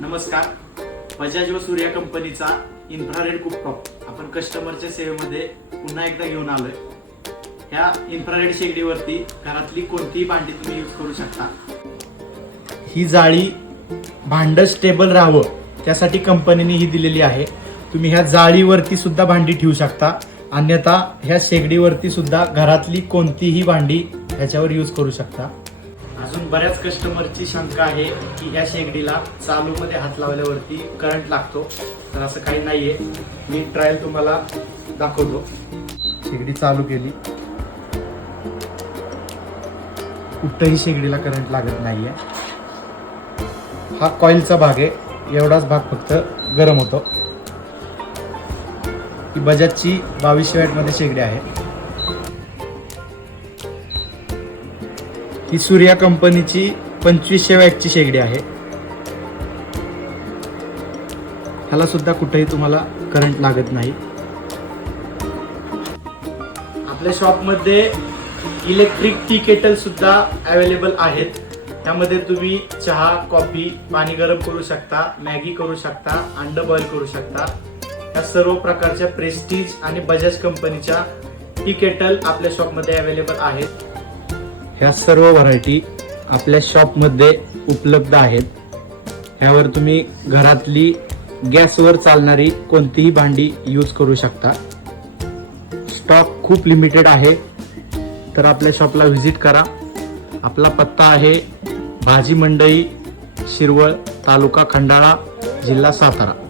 नमस्कार. बजाज व सूर्या कंपनीचा इन्फ्रारेड कुकटॉप आपण कस्टमरच्या सेवेमध्ये पुन्हा एकदा घेऊन आलोय. ह्या इन्फ्रारेड शेगडीवरती घरातली कोणतीही भांडी तुम्ही यूज करू शकता. ही जाळी भांड स्टेबल राहावं त्यासाठी कंपनीने ही दिलेली आहे. तुम्ही ह्या जाळीवरती सुद्धा भांडी ठेवू शकता, अन्यथा ह्या शेगडीवरती सुद्धा घरातली कोणतीही भांडी ह्याच्यावर यूज करू शकता. अजून बऱ्याच कस्टमरची शंका आहे की ह्या शेगडीला चालूमध्ये हात लावल्यावरती करंट लागतो, तर असं काही नाहीये. मी ट्रायल तुम्हाला दाखवतो. शेगडी चालू केली, कुठंही शेगडीला करंट लागत नाहीये. हा कॉइलचा भाग आहे, एवढाच भाग फक्त गरम होतो. ही बजाजची 2200 वॅटमध्ये शेगडी आहे. ही सूर्या कंपनीची 2500 वॅटची शेगडी आहे. ह्याला सुद्धा कुठेही तुम्हाला करंट लागत नाही. आपल्या शॉपमध्ये इलेक्ट्रिक टी केटल सुद्धा अवेलेबल आहेत. त्यामध्ये तुम्ही चहा, कॉफी, पाणी गरम करू शकता, मॅगी करू शकता, अंड बॉईल करू शकता. या सर्व प्रकारच्या प्रेस्टीज आणि बजाज कंपनीच्या टी केटल आपल्या शॉपमध्ये अवेलेबल आहेत. ह्या सर्व व्हरायटी आपल्या शॉपमध्ये उपलब्ध आहेत. ह्यावर तुम्ही घरातली गॅसवर चालणारी कोणतीही भांडी यूज करू शकता. स्टॉक खूप लिमिटेड आहे, तर आपल्या शॉपला व्हिजिट करा. आपला पत्ता आहे भाजी मंडई, शिरवळ, तालुका खंडाळा, जिल्हा सातारा.